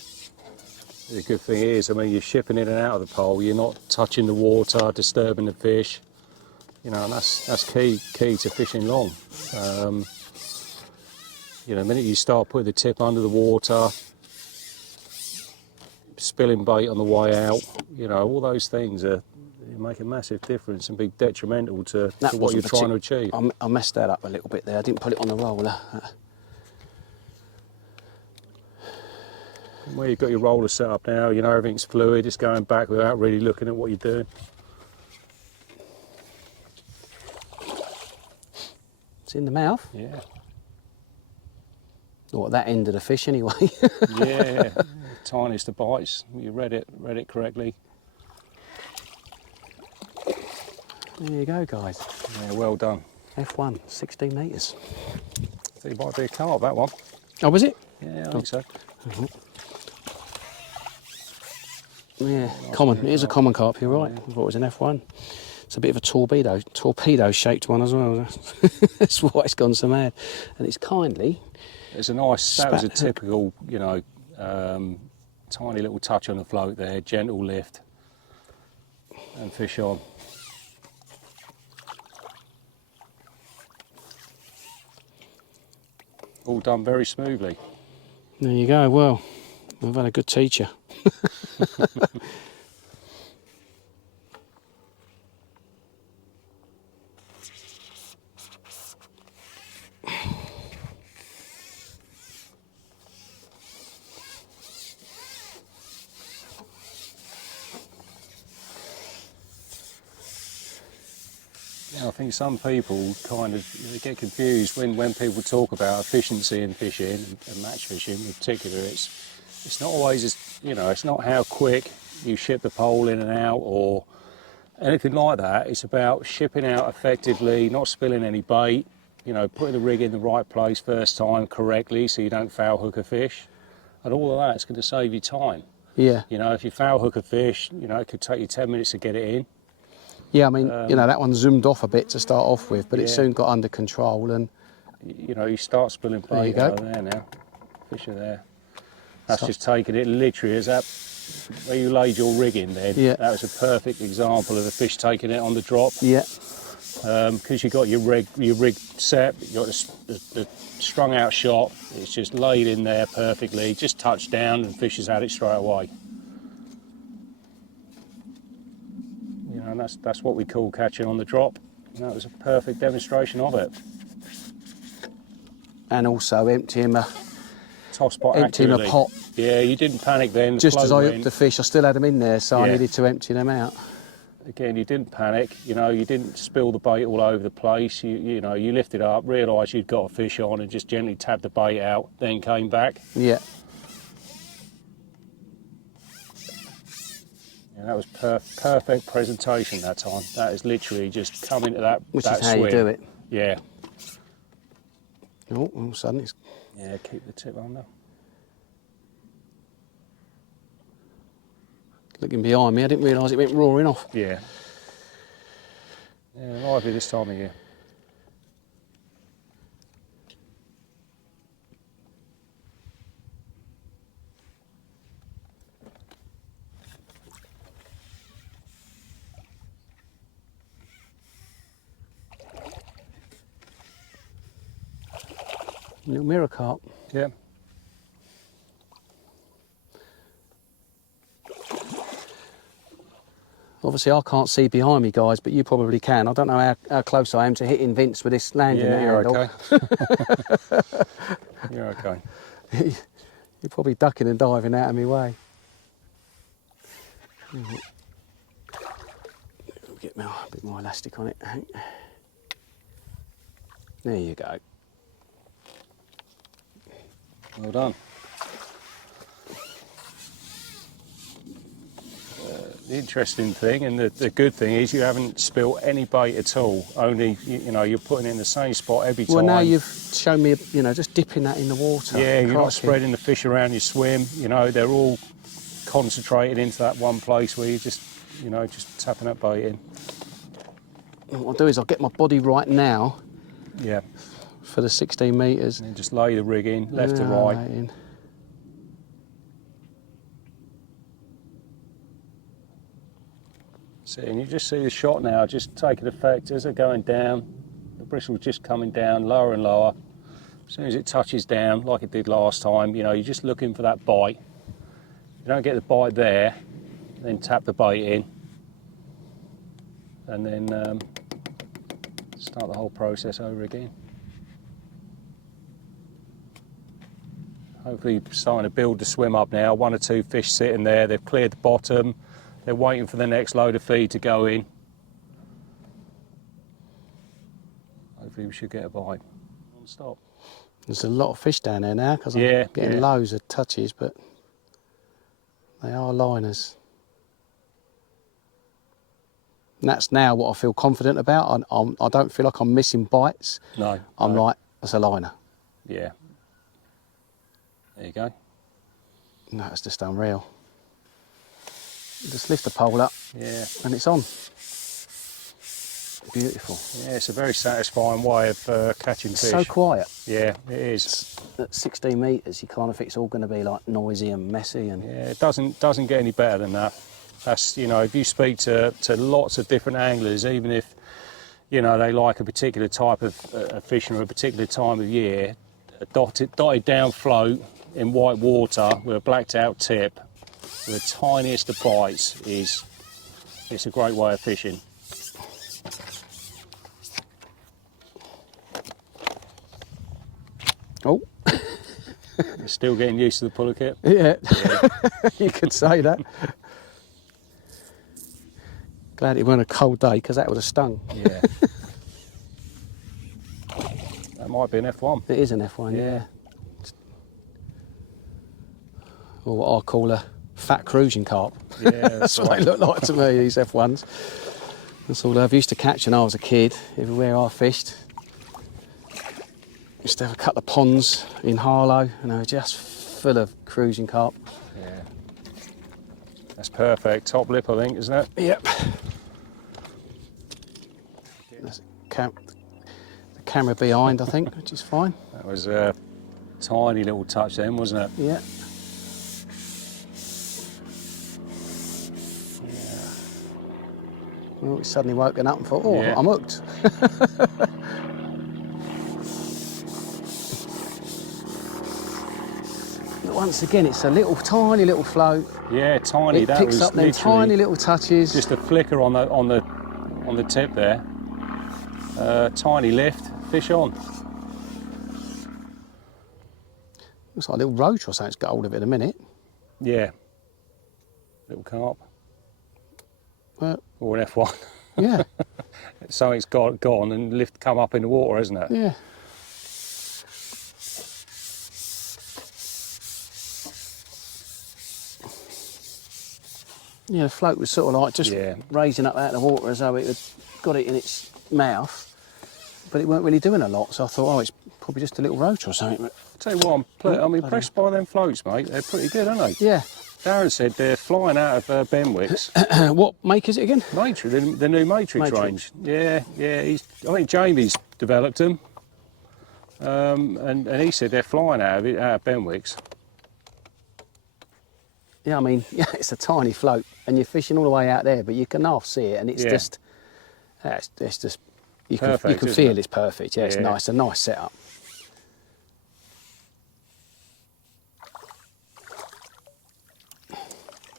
The good thing is, I mean, you're shipping in and out of the pole, you're not touching the water, disturbing the fish, you know, and that's key to fishing long. You know, the minute you start putting the tip under the water, spilling bait on the way out, you know, all those things make a massive difference and be detrimental to what you're trying to achieve. I messed that up a little bit there. I didn't put it on the roller. Where you've got your roller set up now, you know, everything's fluid, it's going back without really looking at what you're doing. It's in the mouth. Yeah. Or at that end of the fish anyway. Yeah, tiniest of bites. You read it correctly. There you go, guys. Yeah, well done. F1, 16 metres. I think it might be a carp, that one. Oh, was it? Yeah, I think so. Yeah, common. It is a common carp, you're right. I thought it was an F1. It's a bit of a torpedo-shaped one as well. That's why it's gone so mad. And it's kindly. It's a nice, that was a typical, you know, tiny little touch on the float there, gentle lift, and fish on. All done very smoothly. There you go. Well, I've had a good teacher. Yeah, I think some people kind of they get confused when people talk about efficiency in fishing and match fishing in particular. It's not always as, you know, it's not how quick you ship the pole in and out or anything like that. It's about shipping out effectively, not spilling any bait, you know, putting the rig in the right place first time correctly so you don't foul hook a fish, and all of that's going to save you time. Yeah. You know, if you foul hook a fish, you know, it could take you 10 minutes to get it in. Yeah, I mean, you know, that one zoomed off a bit to start off with, but it Yeah. soon got under control and... You know, you start spilling There you bait go. out there now. Fish are there. That's just taking it literally as that where you laid your rig in then. Yeah. That was a perfect example of a fish taking it on the drop. Yeah. Because you got your rig set, you got the strung out shot. It's just laid in there perfectly. Just touched down and fish has had it straight away. You know, and that's what we call catching on the drop. And that was a perfect demonstration of it. And also emptying my Top-spot Emptying a accurately. pot. Yeah, you didn't panic then. the just as flow I went. hooked the fish, I still had them in there, so I Yeah. needed to empty them out. Again, you didn't panic. You know, you didn't spill the bait all over the place. You know, you lifted up, realised you'd got a fish on, and just gently tabbed the bait out. Then came back. Yeah. And that was perfect presentation that time. That is literally just coming to that. Which that is how swim. you do it. Yeah. Oh, all of a sudden it's... Yeah. Keep the tip under. Looking behind me, I didn't realise it went roaring off. Yeah. Yeah. Lively this time of year. Little mirror carp. Yeah. Obviously, I can't see behind me, guys, but you probably can. I don't know how close I am to hitting Vince with this landing Yeah, you're handle. okay. You're okay. You're probably ducking and diving out of my way. Get a bit more elastic on it. There you go. Well done. The interesting thing and the good thing is you haven't spilt any bait at all. Only, you know, you're putting it in the same spot every time. Well, now you've shown me, you know, just dipping that in the water. Yeah, you're not Crikey. spreading the fish around your swim. You know, they're all concentrated into that one place where you just, you know, just tapping that bait in. What I'll do is I'll get my body right now Yeah, for the 16 metres. and then just lay the rig in, left to Yeah, right. in. See, and you just see the shot now just taking effect as they're going down. The bristle's just coming down lower and lower. As soon as it touches down, like it did last time, you know, you're just looking for that bite. You don't get the bite there, then tap the bait in, and then start the whole process over again. Hopefully starting to build the swim up now. 1 or 2 fish sitting there, they've cleared the bottom. They're waiting for the next load of feed to go in. Hopefully we should get a bite. Non-stop. There's a lot of fish down there now because I'm Yeah, getting yeah. loads of touches, but they are liners. And that's now what I feel confident about. I don't feel like I'm missing bites. No. I'm no. like, that's a liner. Yeah. There you go. No, it's just unreal. Just lift the pole up Yeah. and it's on. Beautiful. Yeah, it's a very satisfying way of catching It's fish. so quiet. Yeah, it is. At 16 metres, you kind of think it's all going to be like noisy and messy. And Yeah, it doesn't get any better than that. That's, you know, if you speak to lots of different anglers, even if, you know, they like a particular type of fishing or a particular time of year, a dotted down float in white water with a blacked out tip, with the tiniest of bites it's a great way of fishing. oh, You're still getting used to the puller kit. yeah, you could say that. Glad it wasn't a cold day because that would have stung. Yeah. That might be an F1. It is an F1, yeah. Yeah. Or what I call a fat cruising carp. Yeah, That's what they look like to me, these F1s. That's all I've used to catch when I was a kid, everywhere I fished. Used to have a couple of ponds in Harlow and they were just full of cruising carp. Yeah. That's perfect. Top lip, I think, isn't it? Yep. That's the camera behind, I think, which is fine. That was a tiny little touch then, wasn't it? Yeah. Well, it's suddenly woken up and thought, oh, Yeah. I'm hooked. But once again, it's a little, tiny little float. Yeah, tiny. It That picks was up them literally tiny little touches. just a flicker on the tip there. Tiny lift, fish on. Looks like a little roach or something's got hold of it in a minute. Yeah. Little carp But or an F1. yeah, Something's gone and lift come up in the water, isn't it? yeah. Yeah, the float was sort of like just Yeah. raising up out of the water as though it had got it in its mouth, but it weren't really doing a lot. So I thought, oh, it's probably just a little roach or something. But Tell you what, I'm impressed by them floats, mate. They're pretty good, aren't they? yeah. Darren said they're flying out of Benwick's. What make is it again? Matrix, the new Matrix Matrix. range. Yeah, yeah. I think Jamie's developed them, and he said they're flying out of Benwick's. Yeah, I mean, yeah, it's a tiny float, and you're fishing all the way out there, but you can half see it, and it's Yeah. just, it's just, you can Perfect, isn't feel it? it's perfect. Yeah, it's Yeah. nice, a nice setup.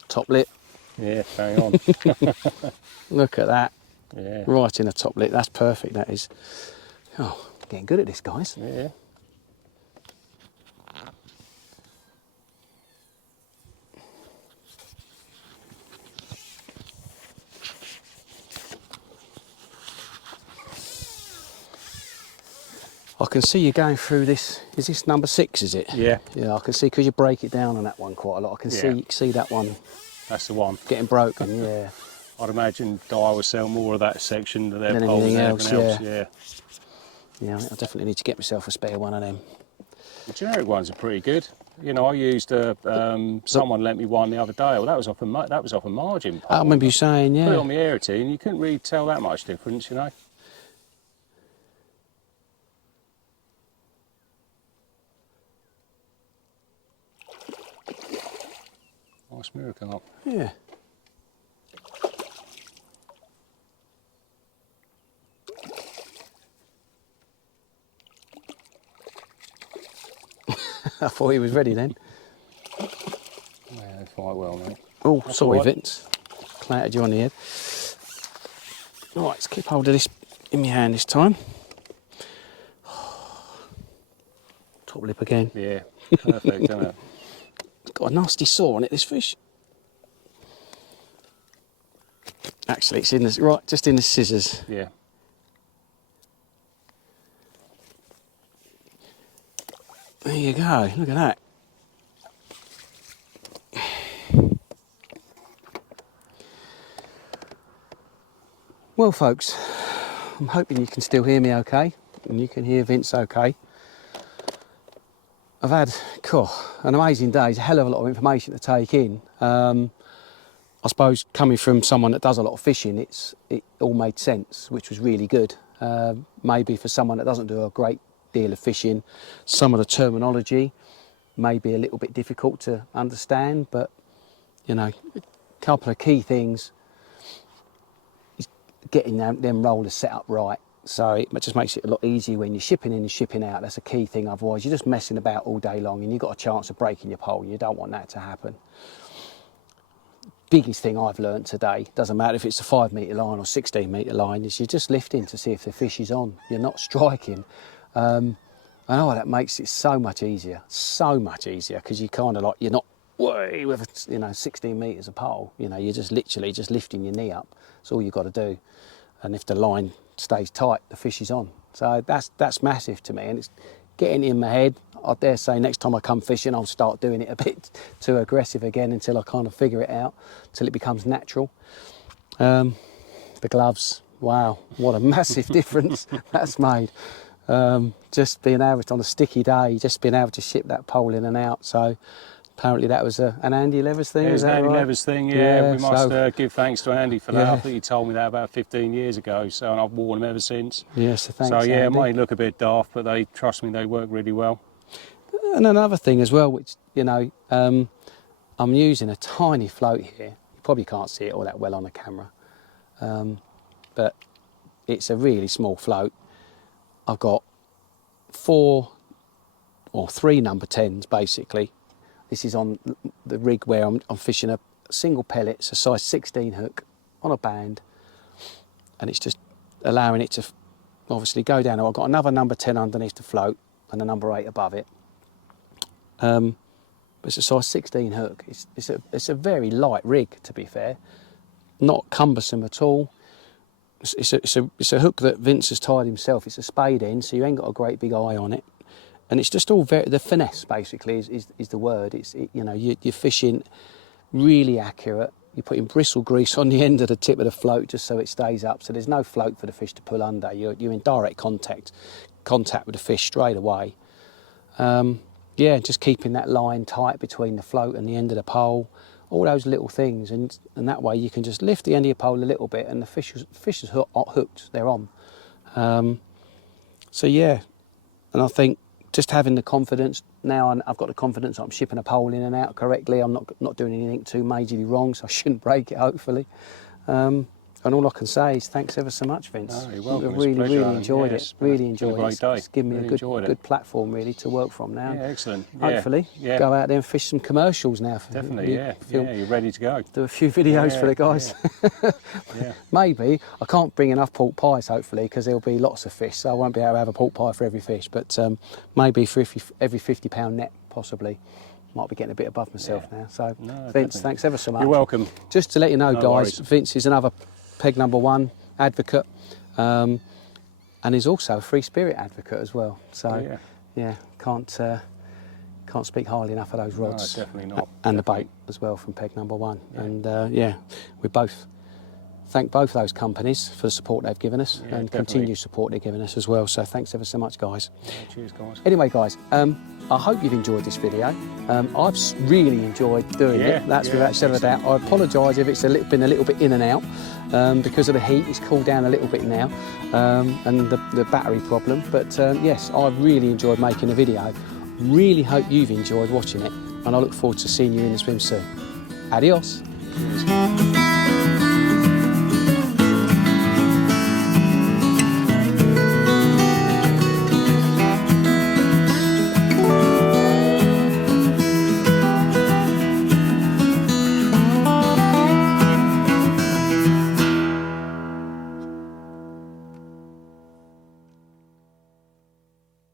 Top lip, Yeah, hang on. Look at that. Yeah. Right in the top lip. That's perfect, that is. Oh, getting good at this, guys. Yeah. I can see you going through this. Is this number 6, is it? Yeah. Yeah, I can see, because you break it down on that one quite a lot. I can Yeah. see that one That's the one. getting broken, yeah. I'd imagine Dyer will sell more of that section than their Than poles anything and else, everything else. yeah. Yeah. Yeah, I think I definitely need to get myself a spare one of them. The generic ones are pretty good. You know, I used someone lent me one the other day. Well, that was off a margin pole. I remember you saying, Put it yeah. on my Aerity, and you couldn't really tell that much difference. You know. Nice mirror carp. Yeah. I thought he was ready then. Yeah, quite well, mate. Oh, That's sorry, all right. Vince. Clattered you on the head. Right, let's keep hold of this in my hand this time. Top lip again. Yeah, perfect, isn't it? It's got a nasty saw on it, this fish. Actually, it's in the, right, just in the scissors. Yeah. There you go, look at that. Well, folks, I'm hoping you can still hear me okay, and you can hear Vince okay. I've had an amazing day. It's a hell of a lot of information to take in. I suppose coming from someone that does a lot of fishing, it all made sense, which was really good. Maybe for someone that doesn't do a great deal of fishing, some of the terminology may be a little bit difficult to understand, but you know, a couple of key things is getting them rollers set up right. So it just makes it a lot easier when you're shipping in and shipping out. That's a key thing. Otherwise, you're just messing about all day long and you've got a chance of breaking your pole. You don't want that to happen. Biggest thing I've learned today, doesn't matter if it's a 5 metre line or 16 metre line, is you're just lifting to see if the fish is on. You're not striking. I know that makes it so much easier, because you kind of like, you're not way with 16 metres of pole. You know, you're just literally just lifting your knee up. That's all you've got to do. And if the line stays tight, the fish is on. So that's massive to me, and it's getting in my head. I dare say next time I come fishing, I'll start doing it a bit too aggressive again until I kind of figure it out, till it becomes natural. The gloves, wow, what a massive difference that's made. Just being able to, on a sticky day, just being able to ship that pole in and out. So apparently that was an Andy Levers thing. It was is an that Andy right? Levers thing, yeah. We must so- give thanks to Andy for that. Yeah. I think he told me that about 15 years ago, so and I've worn them ever since. Yeah, so thanks, So yeah, Andy. it might look a bit daft, but trust me, they work really well. And another thing as well, which, I'm using a tiny float here. You probably can't see it all that well on the camera. But it's a really small float. I've got 4 or 3 number 10s basically. This is on the rig where I'm fishing a single pellet, it's a size 16 hook on a band, and it's just allowing it to obviously go down. I've got another number 10 underneath the float and a number 8 above it. But it's a size 16 hook. It's a very light rig, to be fair, not cumbersome at all. It's a hook that Vince has tied himself. It's a spade end, so you ain't got a great big eye on it. And it's just all the finesse basically is the word. You're fishing really accurate. You're putting bristle grease on the end of the tip of the float just so it stays up. So there's no float for the fish to pull under. You're in direct contact with the fish straight away. Just keeping that line tight between the float and the end of the pole. All those little things, and that way you can just lift the end of your pole a little bit, and the fish is hooked. They're on. And I think just having the confidence now, I've got the confidence that I'm shipping a pole in and out correctly. I'm not doing anything too majorly wrong, so I shouldn't break it, hopefully. And all I can say is thanks ever so much, Vince. No, you're welcome. I've It's a really, pleasure, really Alan. enjoyed Yeah, it. Really it's been a enjoyed great it. day. It's given me Really a enjoyed it. good platform really to work from now. Yeah, excellent. Yeah, Hopefully, yeah. go out there and fish some commercials now. Definitely, yeah. Yeah, you're ready to go. Do a few videos Yeah, for the guys. Yeah. Maybe I can't bring enough pork pies, hopefully, because there'll be lots of fish, so I won't be able to have a pork pie for every fish. But maybe for every £50 net, possibly. Might be getting a bit above myself now. So, No, Vince, definitely. thanks ever so much. You're welcome. Just to let you know, No guys, worries. Vince is another peg number one advocate, and he's also a free spirit advocate as well. So, yeah, can't speak highly enough of those rods. No, definitely not. And Definitely. the bait as well from peg number one. Yeah. And we both thank both those companies for the support they've given us Yeah, and definitely. continued support they've given us as well. So thanks ever so much, guys. Yeah, cheers, guys. Anyway, guys, I hope you've enjoyed this video. I've really enjoyed doing it. That's without a shadow of a doubt. I apologise if it's been a little bit in and out because of the heat. It's cooled down a little bit now and the battery problem. But yes, I've really enjoyed making the video. Really hope you've enjoyed watching it, and I look forward to seeing you in the swim soon. Adios. Cheers.